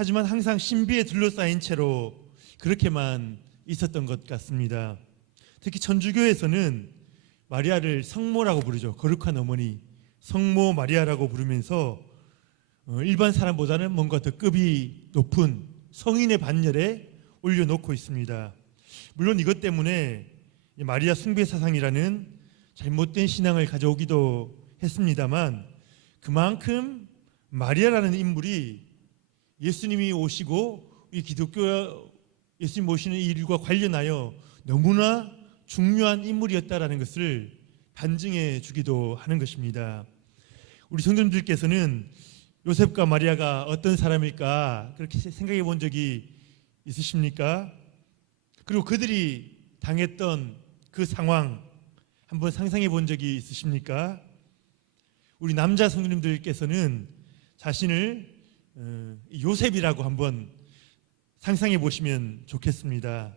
하지만 항상 신비에 둘러싸인 채로 그렇게만 있었던 것 같습니다. 특히 천주교에서는 마리아를 성모라고 부르죠. 거룩한 어머니, 성모 마리아라고 부르면서 일반 사람보다는 뭔가 더 급이 높은 성인의 반열에 올려놓고 있습니다. 물론 이것 때문에 마리아 숭배 사상이라는 잘못된 신앙을 가져오기도 했습니다만, 그만큼 마리아라는 인물이 예수님이 오시고 이 기독교 예수님 오시는 이 일과 관련하여 너무나 중요한 인물이었다라는 것을 반증해 주기도 하는 것입니다. 우리 성도님들께서는 요셉과 마리아가 어떤 사람일까 그렇게 생각해 본 적이 있으십니까? 그리고 그들이 당했던 그 상황 한번 상상해 본 적이 있으십니까? 우리 남자 성도님들께서는 자신을 요셉이라고 한번 상상해 보시면 좋겠습니다.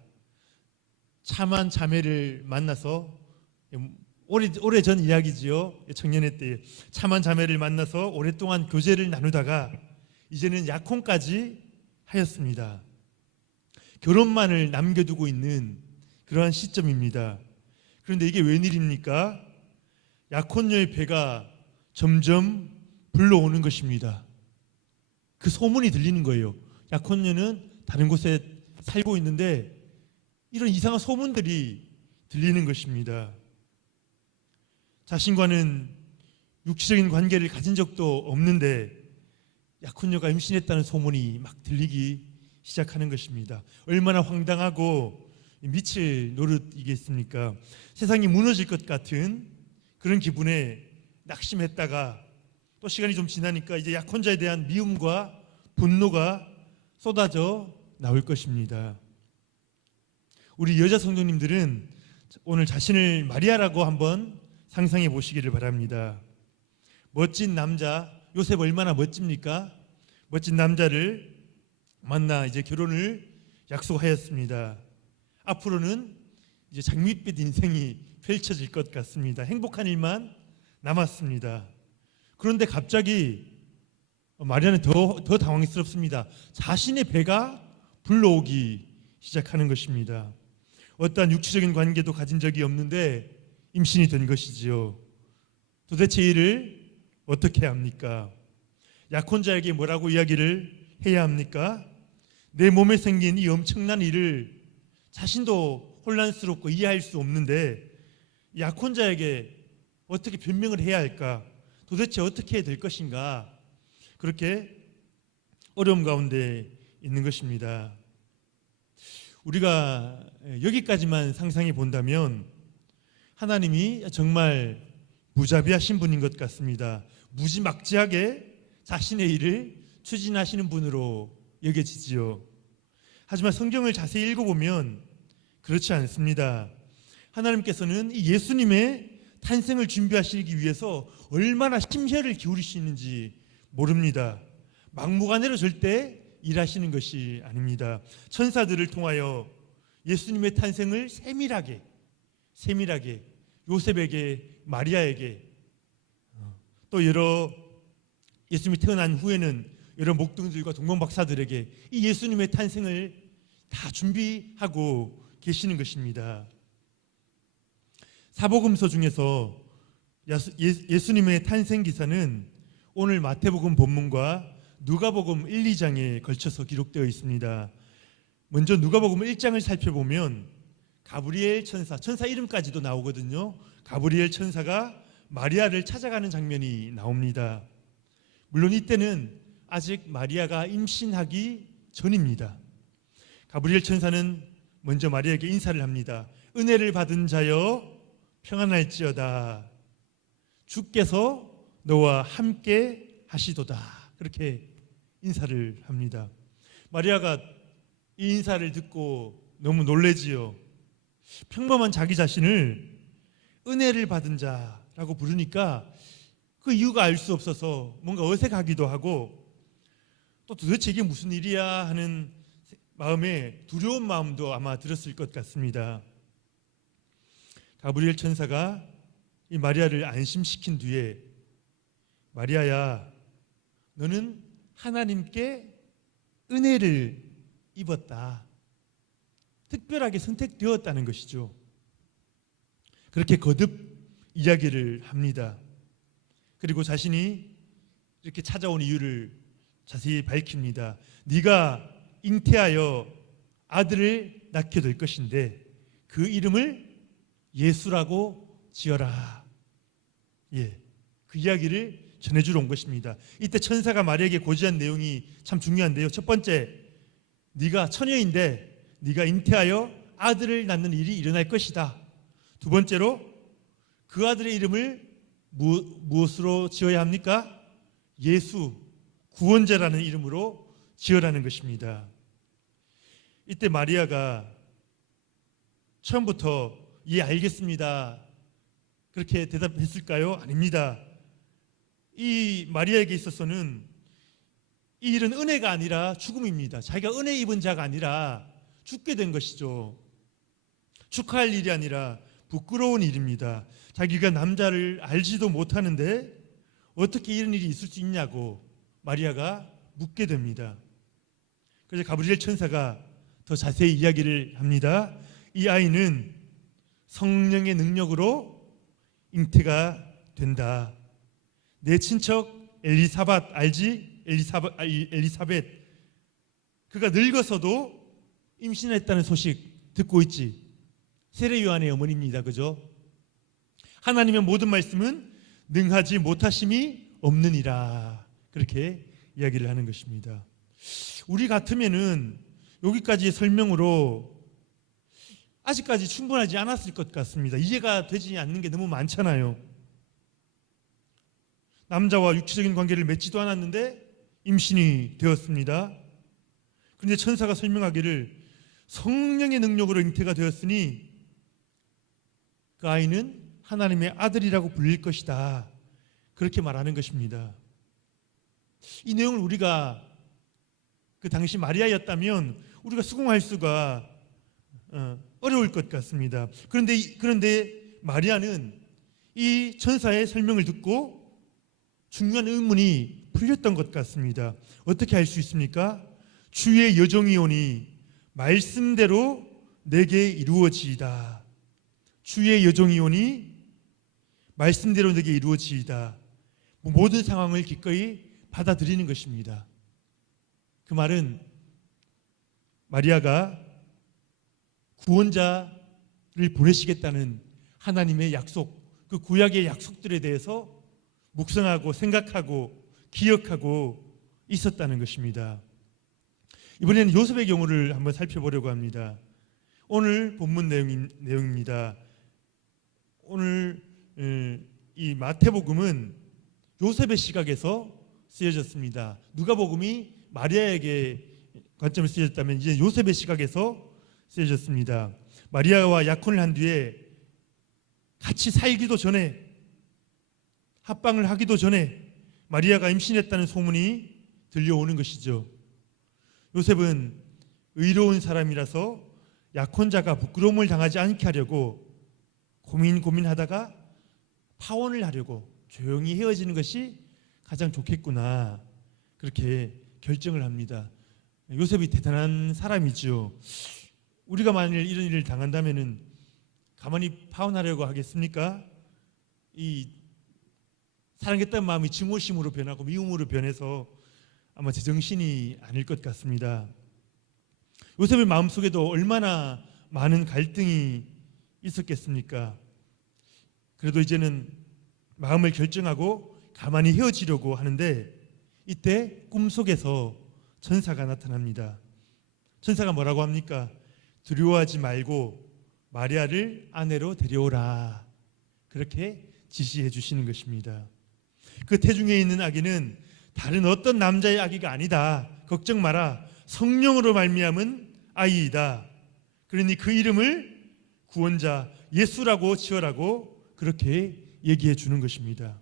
참한 자매를 만나서, 오래전 이야기지요. 청년회 때 참한 자매를 만나서 오랫동안 교제를 나누다가 이제는 약혼까지 하였습니다. 결혼만을 남겨두고 있는 그러한 시점입니다. 그런데 이게 웬일입니까? 약혼녀의 배가 점점 불러오는 것입니다. 그 소문이 들리는 거예요. 약혼녀는 다른 곳에 살고 있는데 이런 이상한 소문들이 들리는 것입니다. 자신과는 육체적인 관계를 가진 적도 없는데 약혼녀가 임신했다는 소문이 막 들리기 시작하는 것입니다. 얼마나 황당하고 미칠 노릇이겠습니까? 세상이 무너질 것 같은 그런 기분에 낙심했다가 또 시간이 좀 지나니까 이제 약혼자에 대한 미움과 분노가 쏟아져 나올 것입니다. 우리 여자 성도님들은 오늘 자신을 마리아라고 한번 상상해 보시기를 바랍니다. 멋진 남자, 요셉 얼마나 멋집니까? 멋진 남자를 만나 이제 결혼을 약속하였습니다. 앞으로는 이제 장밋빛 인생이 펼쳐질 것 같습니다. 행복한 일만 남았습니다. 그런데 갑자기 마리아는 더 당황스럽습니다. 자신의 배가 불러오기 시작하는 것입니다. 어떠한 육체적인 관계도 가진 적이 없는데 임신이 된 것이지요. 도대체 이를 어떻게 합니까? 약혼자에게 뭐라고 이야기를 해야 합니까? 내 몸에 생긴 이 엄청난 일을 자신도 혼란스럽고 이해할 수 없는데 약혼자에게 어떻게 변명을 해야 할까? 도대체 어떻게 해야 될 것인가? 그렇게 어려움 가운데 있는 것입니다. 우리가 여기까지만 상상해 본다면 하나님이 정말 무자비하신 분인 것 같습니다. 무지막지하게 자신의 일을 추진하시는 분으로 여겨지지요. 하지만 성경을 자세히 읽어보면 그렇지 않습니다. 하나님께서는 이 예수님의 탄생을 준비하시기 위해서 얼마나 심혈을 기울이시는지 모릅니다. 막무가내로 절대 일하시는 것이 아닙니다. 천사들을 통하여 예수님의 탄생을 세밀하게 요셉에게, 마리아에게, 또 여러 예수님이 태어난 후에는 여러 목동들과 동방박사들에게 이 예수님의 탄생을 다 준비하고 계시는 것입니다. 사복음서 중에서 예수님의 탄생 기사는 오늘 마태복음 본문과 누가복음 1, 2장에 걸쳐서 기록되어 있습니다. 먼저 누가복음 1장을 살펴보면 가브리엘 천사 이름까지도 나오거든요. 가브리엘 천사가 마리아를 찾아가는 장면이 나옵니다. 물론 이때는 아직 마리아가 임신하기 전입니다. 가브리엘 천사는 먼저 마리아에게 인사를 합니다. 은혜를 받은 자여 평안할지어다. 주께서 너와 함께 하시도다. 그렇게 인사를 합니다. 마리아가 이 인사를 듣고 너무 놀래지요. 평범한 자기 자신을 은혜를 받은 자라고 부르니까 그 이유가 알 수 없어서 뭔가 어색하기도 하고 또 도대체 이게 무슨 일이야 하는 마음에 두려운 마음도 아마 들었을 것 같습니다. 가브리엘 천사가 이 마리아를 안심시킨 뒤에 마리아야, 너는 하나님께 은혜를 입었다. 특별하게 선택되었다는 것이죠. 그렇게 거듭 이야기를 합니다. 그리고 자신이 이렇게 찾아온 이유를 자세히 밝힙니다. 네가 잉태하여 아들을 낳게 될 것인데 그 이름을 예수라고 지어라. 그 이야기를 전해주러 온 것입니다. 이때 천사가 마리아에게 고지한 내용이 참 중요한데요. 첫 번째, 네가 처녀인데 네가 잉태하여 아들을 낳는 일이 일어날 것이다. 두 번째로, 그 아들의 이름을 무엇으로 지어야 합니까? 예수, 구원자라는 이름으로 지어라는 것입니다. 이때 마리아가 처음부터 예, 알겠습니다, 그렇게 대답했을까요? 아닙니다. 이 마리아에게 있어서는 이 일은 은혜가 아니라 죽음입니다. 자기가 은혜 입은 자가 아니라 죽게 된 것이죠. 축하할 일이 아니라 부끄러운 일입니다. 자기가 남자를 알지도 못하는데 어떻게 이런 일이 있을 수 있냐고 마리아가 묻게 됩니다. 그래서 가브리엘 천사가 더 자세히 이야기를 합니다. 이 아이는 성령의 능력으로 잉태가 된다. 내 친척 엘리사벳 알지? 엘리사벳, 그가 늙어서도 임신했다는 소식 듣고 있지. 세례 요한의 어머니입니다. 그죠? 하나님의 모든 말씀은 능하지 못하심이 없느니라. 그렇게 이야기를 하는 것입니다. 우리 같으면은 여기까지의 설명으로 아직까지 충분하지 않았을 것 같습니다. 이해가 되지 않는 게 너무 많잖아요. 남자와 육체적인 관계를 맺지도 않았는데 임신이 되었습니다. 그런데 천사가 설명하기를 성령의 능력으로 잉태가 되었으니 그 아이는 하나님의 아들이라고 불릴 것이다. 그렇게 말하는 것입니다. 이 내용을 우리가 그 당시 마리아였다면 우리가 수긍할 수가 어려울 것 같습니다. 그런데 마리아는 이 천사의 설명을 듣고 중요한 의문이 풀렸던 것 같습니다. 어떻게 알 수 있습니까? 주의 여종이 오니 말씀대로 내게 이루어지이다. 주의 여종이 오니 말씀대로 내게 이루어지이다. 모든 상황을 기꺼이 받아들이는 것입니다. 그 말은 마리아가 구원자를 보내시겠다는 하나님의 약속, 그 구약의 약속들에 대해서 묵상하고 생각하고 기억하고 있었다는 것입니다. 이번에는 요셉의 경우를 한번 살펴보려고 합니다. 오늘 본문 내용입니다. 오늘 이 마태복음은 요셉의 시각에서 쓰여졌습니다. 누가복음이 마리아에게 관점을 쓰여졌다면 이제 요셉의 시각에서 쓰여졌습니다. 마리아와 약혼을 한 뒤에 같이 살기도 전에, 합방을 하기도 전에 마리아가 임신했다는 소문이 들려오는 것이죠. 요셉은 의로운 사람이라서 약혼자가 부끄러움을 당하지 않게 하려고 고민하다가 파혼을 하려고 조용히 헤어지는 것이 가장 좋겠구나, 그렇게 결정을 합니다. 요셉이 대단한 사람이죠. 우리가 만일 이런 일을 당한다면은 가만히 파혼하려고 하겠습니까? 이 사랑했다는 마음이 증오심으로 변하고 미움으로 변해서 아마 제정신이 아닐 것 같습니다. 요셉의 마음속에도 얼마나 많은 갈등이 있었겠습니까? 그래도 이제는 마음을 결정하고 가만히 헤어지려고 하는데 이때 꿈속에서 천사가 나타납니다. 천사가 뭐라고 합니까? 두려워하지 말고 마리아를 아내로 데려오라, 그렇게 지시해 주시는 것입니다. 그 태중에 있는 아기는 다른 어떤 남자의 아기가 아니다. 걱정 마라. 성령으로 말미암은 아이이다. 그러니 그 이름을 구원자 예수라고 지어라고 그렇게 얘기해 주는 것입니다.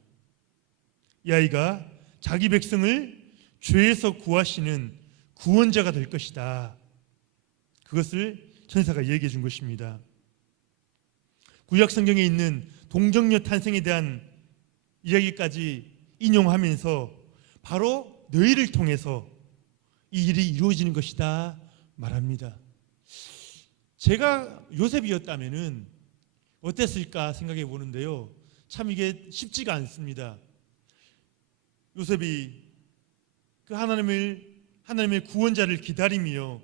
이 아이가 자기 백성을 죄에서 구하시는 구원자가 될 것이다. 그것을 천사가 얘기해 준 것입니다. 구약 성경에 있는 동정녀 탄생에 대한 이야기까지 인용하면서 바로 너희를 통해서 이 일이 이루어지는 것이다 말합니다. 제가 요셉이었다면은 어땠을까 생각해 보는데요. 참 이게 쉽지가 않습니다. 요셉이 그 하나님의 구원자를 기다리며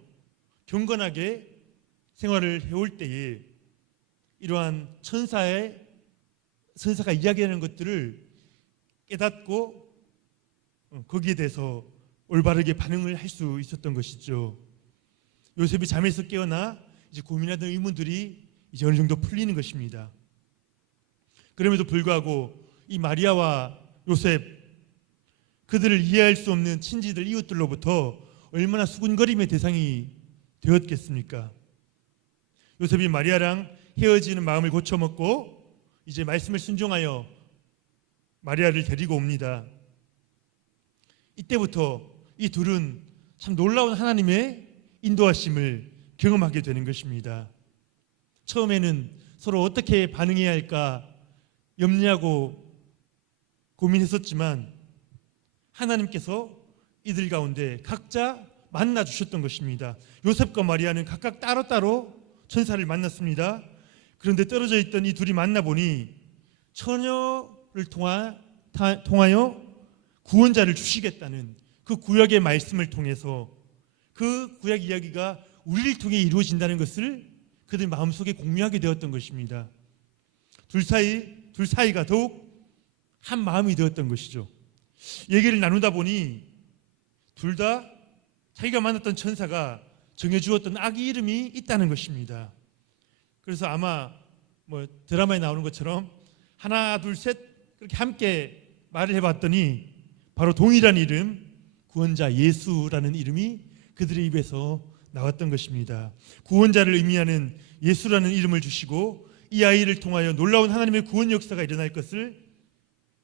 경건하게 생활을 해올 때에 이러한 천사가 이야기하는 것들을 깨닫고 거기에 대해서 올바르게 반응을 할 수 있었던 것이죠. 요셉이 잠에서 깨어나 이제 고민하던 의문들이 이제 어느 정도 풀리는 것입니다. 그럼에도 불구하고 이 마리아와 요셉, 그들을 이해할 수 없는 친지들, 이웃들로부터 얼마나 수군거림의 대상이 되었겠습니까? 요셉이 마리아랑 헤어지는 마음을 고쳐먹고 이제 말씀을 순종하여 마리아를 데리고 옵니다. 이때부터 이 둘은 참 놀라운 하나님의 인도하심을 경험하게 되는 것입니다. 처음에는 서로 어떻게 반응해야 할까 염려하고 고민했었지만 하나님께서 이들 가운데 각자 만나 주셨던 것입니다. 요셉과 마리아는 각각 따로따로 천사를 만났습니다. 그런데 떨어져 있던 이 둘이 만나보니 처녀를 통하여 구원자를 주시겠다는 그 구약의 말씀을 통해서 그 구약 이야기가 우리를 통해 이루어진다는 것을 그들 마음속에 공유하게 되었던 것입니다. 둘 사이가 더욱 한 마음이 되었던 것이죠. 얘기를 나누다 보니 둘 다 자기가 만났던 천사가 정해주었던 아기 이름이 있다는 것입니다. 그래서 아마 드라마에 나오는 것처럼 하나 둘 셋 그렇게 함께 말을 해봤더니 바로 동일한 이름, 구원자 예수라는 이름이 그들의 입에서 나왔던 것입니다. 구원자를 의미하는 예수라는 이름을 주시고 이 아이를 통하여 놀라운 하나님의 구원 역사가 일어날 것을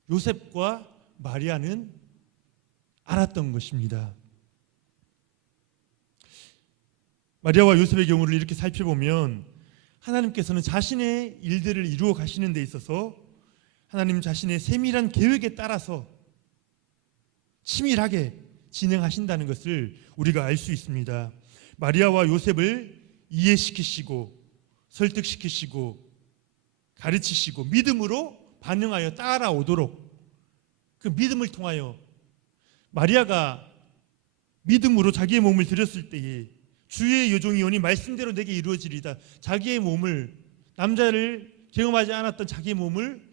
요셉과 마리아는 알았던 것입니다. 마리아와 요셉의 경우를 이렇게 살펴보면 하나님께서는 자신의 일들을 이루어 가시는 데 있어서 하나님 자신의 세밀한 계획에 따라서 치밀하게 진행하신다는 것을 우리가 알 수 있습니다. 마리아와 요셉을 이해시키시고 설득시키시고 가르치시고 믿음으로 반응하여 따라오도록 그 믿음을 통하여 마리아가 믿음으로 자기의 몸을 드렸을 때에 주의 여종이 오니 말씀대로 내게 이루어지리다. 자기의 몸을, 남자를 경험하지 않았던 자기의 몸을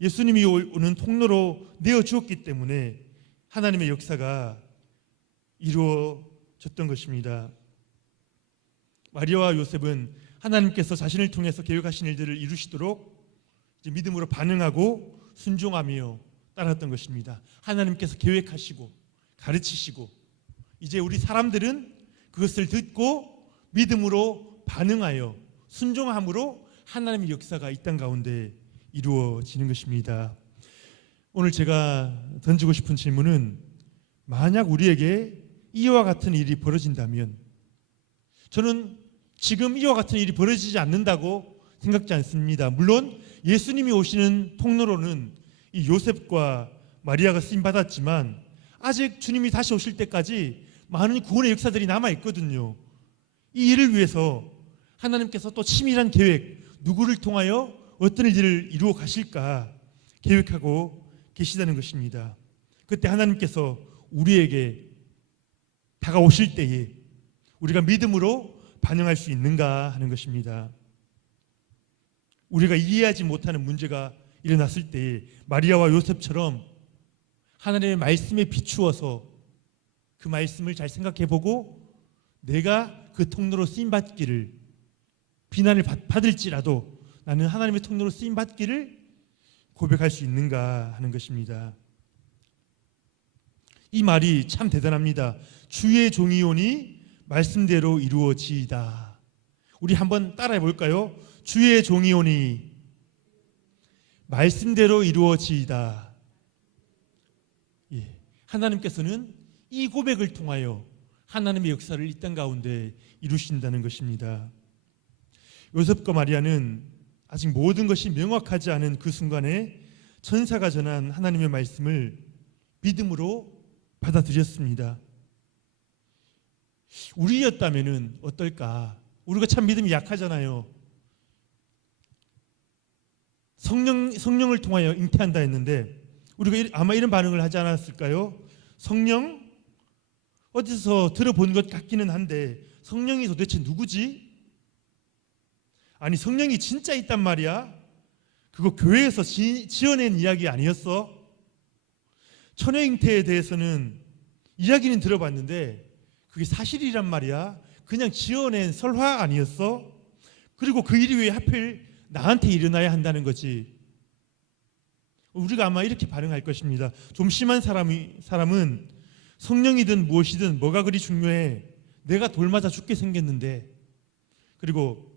예수님이 오는 통로로 내어주었기 때문에 하나님의 역사가 이루어졌던 것입니다. 마리아와 요셉은 하나님께서 자신을 통해서 계획하신 일들을 이루시도록 이제 믿음으로 반응하고 순종하며 따랐던 것입니다. 하나님께서 계획하시고 가르치시고 이제 우리 사람들은 그것을 듣고 믿음으로 반응하여 순종함으로 하나님의 역사가 이 땅 가운데 이루어지는 것입니다. 오늘 제가 던지고 싶은 질문은 만약 우리에게 이와 같은 일이 벌어진다면 저는 지금 이와 같은 일이 벌어지지 않는다고 생각지 않습니다. 물론 예수님이 오시는 통로로는 이 요셉과 마리아가 쓰임 받았지만 아직 주님이 다시 오실 때까지 많은 구원의 역사들이 남아 있거든요. 이 일을 위해서 하나님께서 또 치밀한 계획, 누구를 통하여 어떤 일들을 이루어 가실까 계획하고 계시다는 것입니다. 그때 하나님께서 우리에게 다가오실 때에 우리가 믿음으로 반응할 수 있는가 하는 것입니다. 우리가 이해하지 못하는 문제가 일어났을 때에 마리아와 요셉처럼 하나님의 말씀에 비추어서 그 말씀을 잘 생각해보고 내가 그 통로로 쓰임받기를, 비난을 받을지라도 나는 하나님의 통로로 쓰임받기를 고백할 수 있는가 하는 것입니다. 이 말이 참 대단합니다. 주의 종이 오니 말씀대로 이루어지이다. 우리 한번 따라해 볼까요? 주의 종이 오니 말씀대로 이루어지이다. 하나님께서는 이 고백을 통하여 하나님의 역사를 이 땅 가운데 이루신다는 것입니다. 요셉과 마리아는 아직 모든 것이 명확하지 않은 그 순간에 천사가 전한 하나님의 말씀을 믿음으로 받아들였습니다. 우리였다면은 어떨까? 우리가 참 믿음이 약하잖아요. 성령을 통하여 잉태한다 했는데 우리가 아마 이런 반응을 하지 않았을까요? 성령? 어디서 들어본 것 같기는 한데 성령이 도대체 누구지? 아니 성령이 진짜 있단 말이야? 그거 교회에서 지어낸 이야기 아니었어? 처녀 잉태에 대해서는 이야기는 들어봤는데 그게 사실이란 말이야? 그냥 지어낸 설화 아니었어? 그리고 그 일이 왜 하필 나한테 일어나야 한다는 거지? 우리가 아마 이렇게 반응할 것입니다. 좀 심한 사람은 성령이든 무엇이든 뭐가 그리 중요해? 내가 돌 맞아 죽게 생겼는데. 그리고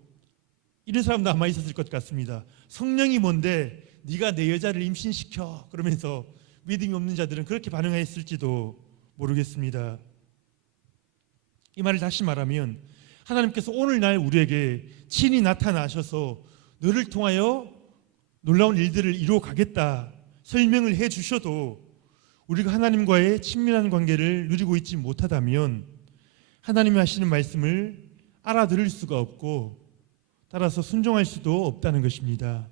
이런 사람도 아마 있었을 것 같습니다. 성령이 뭔데 네가 내 여자를 임신시켜 그러면서 믿음이 없는 자들은 그렇게 반응했을지도 모르겠습니다. 이 말을 다시 말하면 하나님께서 오늘날 우리에게 친히 나타나셔서 너를 통하여 놀라운 일들을 이루어 가겠다 설명을 해 주셔도 우리가 하나님과의 친밀한 관계를 누리고 있지 못하다면 하나님이 하시는 말씀을 알아들을 수가 없고 따라서 순종할 수도 없다는 것입니다.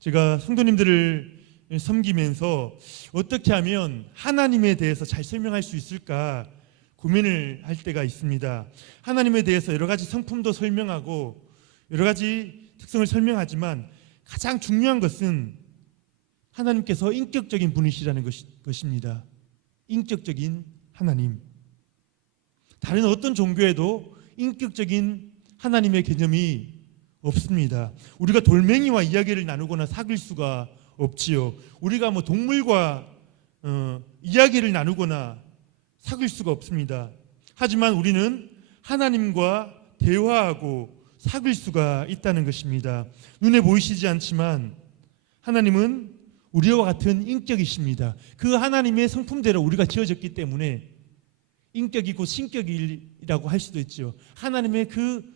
제가 성도님들을 섬기면서 어떻게 하면 하나님에 대해서 잘 설명할 수 있을까 고민을 할 때가 있습니다. 하나님에 대해서 여러 가지 성품도 설명하고 여러 가지 특성을 설명하지만 가장 중요한 것은 하나님께서 인격적인 분이시라는 것입니다. 인격적인 하나님. 다른 어떤 종교에도 인격적인 하나님의 개념이 없습니다. 우리가 돌멩이와 이야기를 나누거나 사귈 수가 없지요. 우리가 동물과 이야기를 나누거나 사귈 수가 없습니다. 하지만 우리는 하나님과 대화하고 사귈 수가 있다는 것입니다. 눈에 보이시지 않지만 하나님은 우리와 같은 인격이십니다. 그 하나님의 성품대로 우리가 지어졌기 때문에 인격이고 신격이라고 할 수도 있죠. 하나님의 그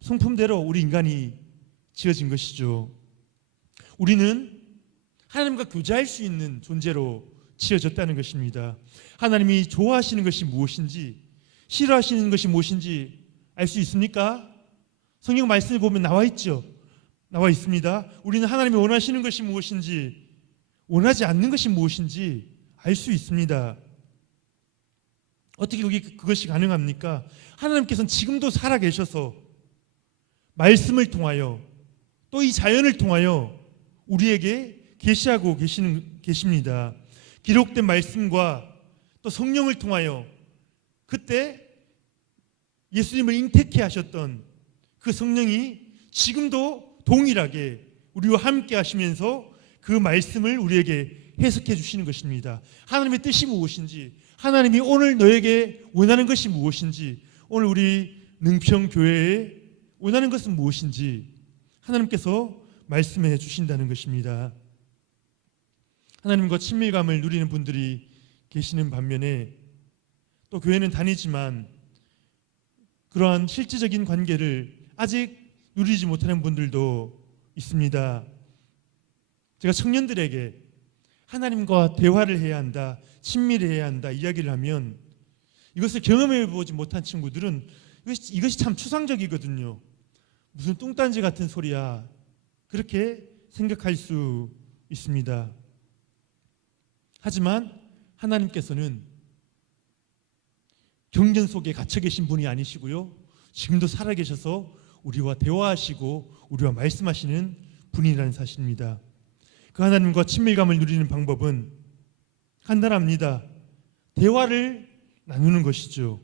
성품대로 우리 인간이 지어진 것이죠. 우리는 하나님과 교제할 수 있는 존재로 지어졌다는 것입니다. 하나님이 좋아하시는 것이 무엇인지 싫어하시는 것이 무엇인지 알 수 있습니까? 성경 말씀을 보면 나와 있죠. 나와 있습니다. 우리는 하나님이 원하시는 것이 무엇인지 원하지 않는 것이 무엇인지 알 수 있습니다. 어떻게 그것이 가능합니까? 하나님께서는 지금도 살아계셔서 말씀을 통하여 또 이 자연을 통하여 우리에게 계시하고 계십니다. 기록된 말씀과 또 성령을 통하여 그때 예수님을 잉태케 하셨던 그 성령이 지금도 동일하게 우리와 함께 하시면서 그 말씀을 우리에게 해석해 주시는 것입니다. 하나님의 뜻이 무엇인지, 하나님이 오늘 너에게 원하는 것이 무엇인지, 오늘 우리 능평교회에 원하는 것은 무엇인지 하나님께서 말씀해 주신다는 것입니다. 하나님과 친밀감을 누리는 분들이 계시는 반면에 또 교회는 다니지만 그러한 실질적인 관계를 아직 누리지 못하는 분들도 있습니다. 제가 청년들에게 하나님과 대화를 해야 한다, 친밀해야 한다 이야기를 하면 이것을 경험해 보지 못한 친구들은 이것이 참 추상적이거든요. 무슨 뚱딴지 같은 소리야, 그렇게 생각할 수 있습니다. 하지만 하나님께서는 경전 속에 갇혀 계신 분이 아니시고요, 지금도 살아계셔서 우리와 대화하시고 우리와 말씀하시는 분이라는 사실입니다. 그 하나님과 친밀감을 누리는 방법은 간단합니다. 대화를 나누는 것이죠.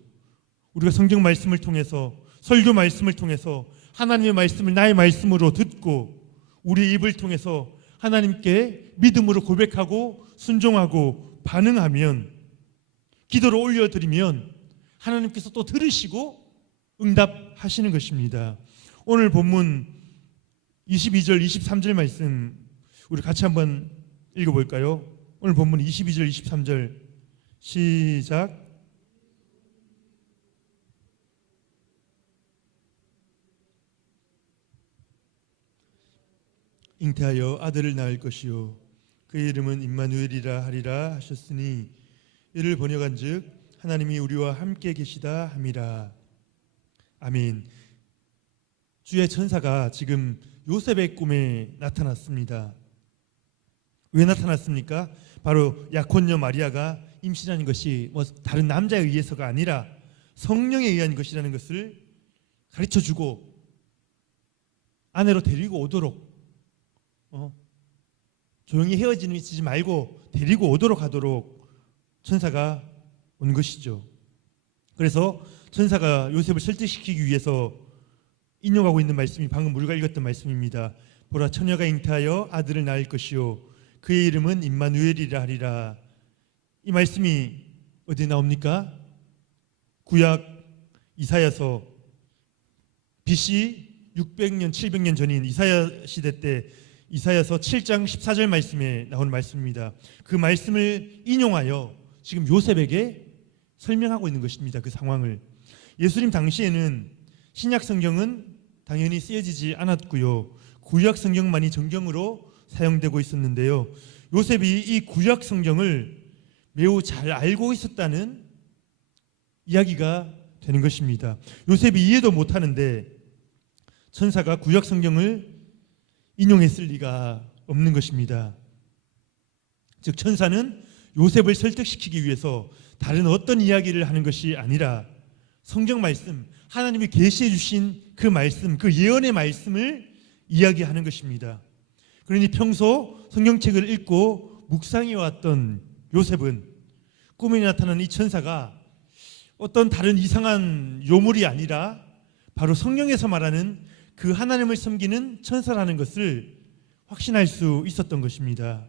우리가 성경 말씀을 통해서, 설교 말씀을 통해서 하나님의 말씀을 나의 말씀으로 듣고 우리의 입을 통해서 하나님께 믿음으로 고백하고 순종하고 반응하면, 기도로 올려드리면 하나님께서 또 들으시고 응답하시는 것입니다. 오늘 본문 22절 23절 말씀 우리 같이 한번 읽어볼까요? 오늘 본문 22절 23절 시작. 잉태하여 아들을 낳을 것이요 그의 이름은 임마누엘이라 하리라 하셨으니 이를 번역한즉 하나님이 우리와 함께 계시다 함이라. 아멘. 주의 천사가 지금 요셉의 꿈에 나타났습니다. 왜 나타났습니까? 바로 약혼녀 마리아가 임신한 것이 다른 남자에 의해서가 아니라 성령에 의한 것이라는 것을 가르쳐주고 아내로 데리고 오도록 조용히 헤어지지 말고 데리고 오도록 하도록 천사가 온 것이죠. 그래서 천사가 요셉을 설득시키기 위해서 인용하고 있는 말씀이 방금 우리가 읽었던 말씀입니다. 보라, 처녀가 잉태하여 아들을 낳을 것이요 그의 이름은 임마누엘이라 하리라. 이 말씀이 어디 나옵니까? 구약 이사야서 BC 600년 700년 전인 이사야 시대 때 이사야서 7장 14절 말씀에 나온 말씀입니다. 그 말씀을 인용하여 지금 요셉에게 설명하고 있는 것입니다. 그 상황을. 예수님 당시에는 신약 성경은 당연히 쓰여지지 않았고요. 구약 성경만이 정경으로 사용되고 있었는데요. 요셉이 이 구약 성경을 매우 잘 알고 있었다는 이야기가 되는 것입니다. 요셉이 이해도 못하는데 천사가 구약 성경을 인용했을 리가 없는 것입니다. 즉 천사는 요셉을 설득시키기 위해서 다른 어떤 이야기를 하는 것이 아니라 성경 말씀, 하나님이 계시해 주신 그 말씀, 그 예언의 말씀을 이야기하는 것입니다. 그러니 평소 성경책을 읽고 묵상해 왔던 요셉은 꿈에 나타난 이 천사가 어떤 다른 이상한 요물이 아니라 바로 성경에서 말하는 그 하나님을 섬기는 천사라는 것을 확신할 수 있었던 것입니다.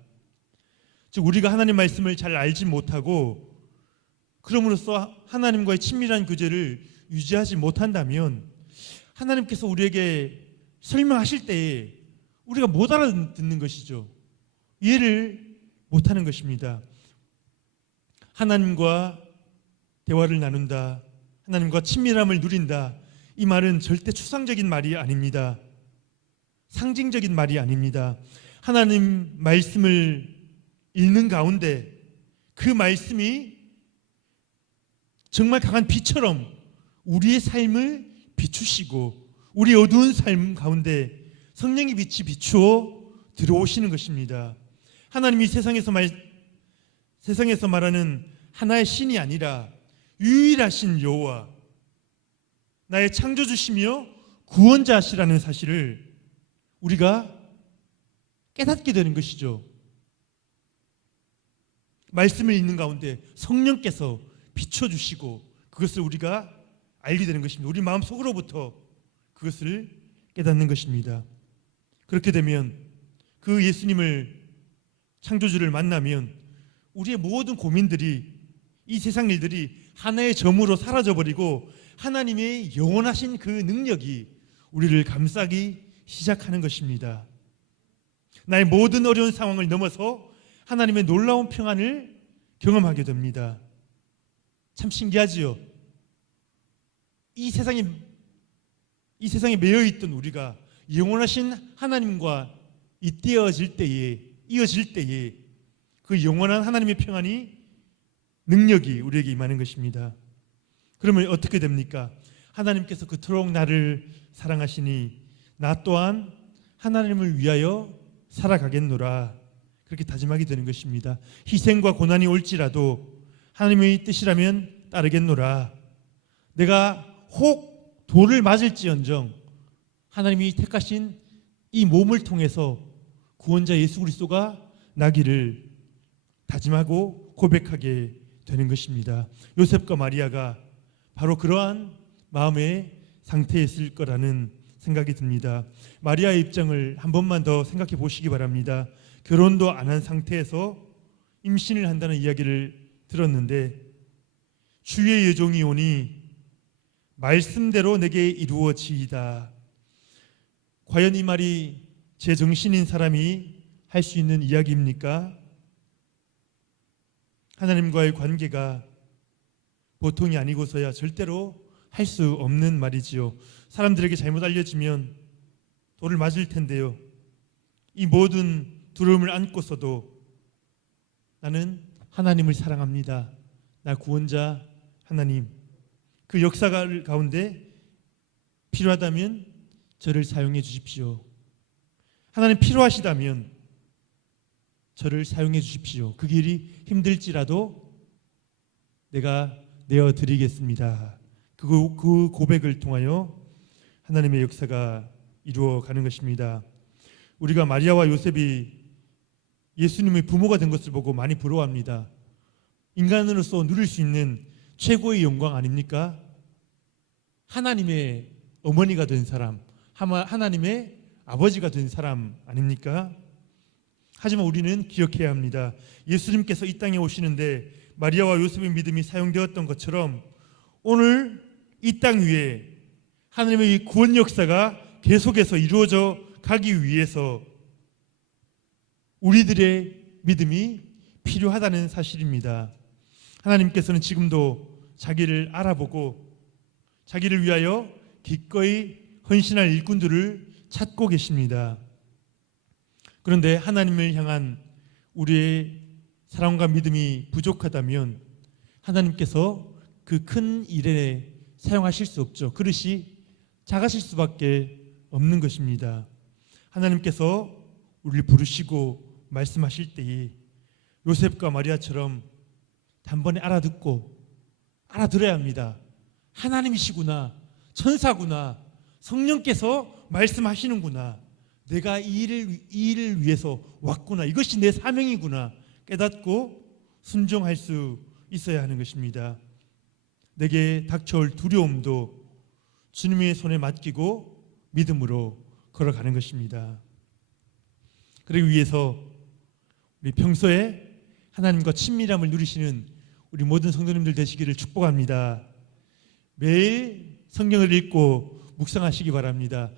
즉 우리가 하나님 말씀을 잘 알지 못하고 그럼으로써 하나님과의 친밀한 교제를 유지하지 못한다면 하나님께서 우리에게 설명하실 때에 우리가 못 알아듣는 것이죠. 이해를 못하는 것입니다. 하나님과 대화를 나눈다, 하나님과 친밀함을 누린다, 이 말은 절대 추상적인 말이 아닙니다. 상징적인 말이 아닙니다. 하나님 말씀을 읽는 가운데 그 말씀이 정말 강한 빛처럼 우리의 삶을 비추시고 우리 어두운 삶 가운데 성령의 빛이 비추어 들어오시는 것입니다. 하나님이 세상에서 말하는 하나의 신이 아니라 유일하신 여호와, 나의 창조주시며 구원자시라는 사실을 우리가 깨닫게 되는 것이죠. 말씀을 읽는 가운데 성령께서 비춰주시고 그것을 우리가 알게 되는 것입니다. 우리 마음속으로부터 그것을 깨닫는 것입니다. 그렇게 되면 그 예수님을, 창조주를 만나면 우리의 모든 고민들이, 이 세상 일들이 하나의 점으로 사라져버리고 하나님의 영원하신 그 능력이 우리를 감싸기 시작하는 것입니다. 나의 모든 어려운 상황을 넘어서 하나님의 놀라운 평안을 경험하게 됩니다. 참 신기하지요. 이 세상에 매여 있던 우리가 영원하신 하나님과 이어질 때에 그 영원한 하나님의 평안이, 능력이 우리에게 임하는 것입니다. 그러면 어떻게 됩니까? 하나님께서 그토록 나를 사랑하시니 나 또한 하나님을 위하여 살아가겠노라, 그렇게 다짐하게 되는 것입니다. 희생과 고난이 올지라도 하나님의 뜻이라면 따르겠노라. 내가 혹 돌을 맞을지언정 하나님이 택하신 이 몸을 통해서 구원자 예수 그리스도가 나기를 다짐하고 고백하게 되는 것입니다. 요셉과 마리아가 바로 그러한 마음의 상태였을 거라는 생각이 듭니다. 마리아의 입장을 한 번만 더 생각해 보시기 바랍니다. 결혼도 안 한 상태에서 임신을 한다는 이야기를 들었는데 주의 여종이 오니 말씀대로 내게 이루어지이다. 과연 이 말이 제 정신인 사람이 할 수 있는 이야기입니까? 하나님과의 관계가 보통이 아니고서야 절대로 할 수 없는 말이지요. 사람들에게 잘못 알려지면 돌을 맞을 텐데요. 이 모든 두려움을 안고서도 나는 하나님을 사랑합니다. 나 구원자 하나님, 그 역사 가운데 필요하다면 저를 사용해 주십시오. 하나님, 필요하시다면 저를 사용해 주십시오. 그 길이 힘들지라도 내가 내어드리겠습니다. 그 고백을 통하여 하나님의 역사가 이루어가는 것입니다. 우리가 마리아와 요셉이 예수님의 부모가 된 것을 보고 많이 부러워합니다. 인간으로서 누릴 수 있는 최고의 영광 아닙니까? 하나님의 어머니가 된 사람, 하나님의 아버지가 된 사람 아닙니까? 하지만 우리는 기억해야 합니다. 예수님께서 이 땅에 오시는데 마리아와 요셉의 믿음이 사용되었던 것처럼 오늘 이 땅 위에 하나님의 구원 역사가 계속해서 이루어져 가기 위해서 우리들의 믿음이 필요하다는 사실입니다. 하나님께서는 지금도 자기를 알아보고 자기를 위하여 기꺼이 헌신할 일꾼들을 찾고 계십니다. 그런데 하나님을 향한 우리의 사랑과 믿음이 부족하다면 하나님께서 그 큰 일에 사용하실 수 없죠. 그릇이 작아질 수밖에 없는 것입니다. 하나님께서 우리를 부르시고 말씀하실 때에 요셉과 마리아처럼 단번에 알아들어야 합니다. 하나님이시구나, 천사구나, 성령께서 말씀하시는구나, 내가 이 일을 위해서 왔구나, 이것이 내 사명이구나 깨닫고 순종할 수 있어야 하는 것입니다. 내게 닥쳐올 두려움도 주님의 손에 맡기고 믿음으로 걸어가는 것입니다. 그러기 위해서 우리 평소에 하나님과 친밀함을 누리시는 우리 모든 성도님들 되시기를 축복합니다. 매일 성경을 읽고 묵상하시기 바랍니다.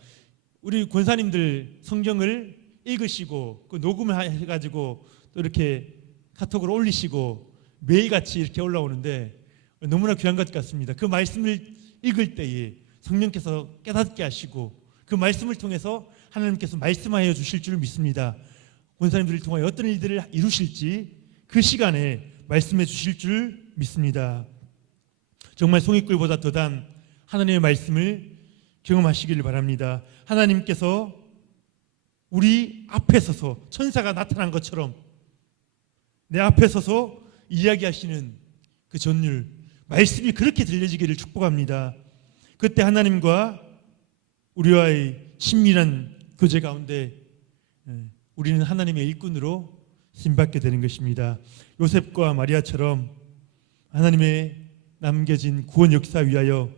우리 권사님들 성경을 읽으시고 그 녹음을 해가지고 또 이렇게 카톡으로 올리시고 매일같이 이렇게 올라오는데 너무나 귀한 것 같습니다. 그 말씀을 읽을 때에 성령께서 깨닫게 하시고 그 말씀을 통해서 하나님께서 말씀하여 주실 줄 믿습니다. 권사님들을 통하여 어떤 일들을 이루실지 그 시간에 말씀해 주실 줄 믿습니다. 정말 송이꿀보다 더 단 하나님의 말씀을 경험하시기를 바랍니다. 하나님께서 우리 앞에 서서 천사가 나타난 것처럼 내 앞에 서서 이야기하시는 그 전율, 말씀이 그렇게 들려지기를 축복합니다. 그때 하나님과 우리와의 친밀한 교제 가운데 우리는 하나님의 일꾼으로 쓰임받게 되는 것입니다. 요셉과 마리아처럼 하나님의 남겨진 구원 역사 위하여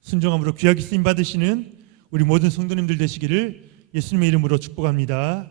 순종함으로 귀하게 쓰임받으시는 우리 모든 성도님들 되시기를 예수님의 이름으로 축복합니다.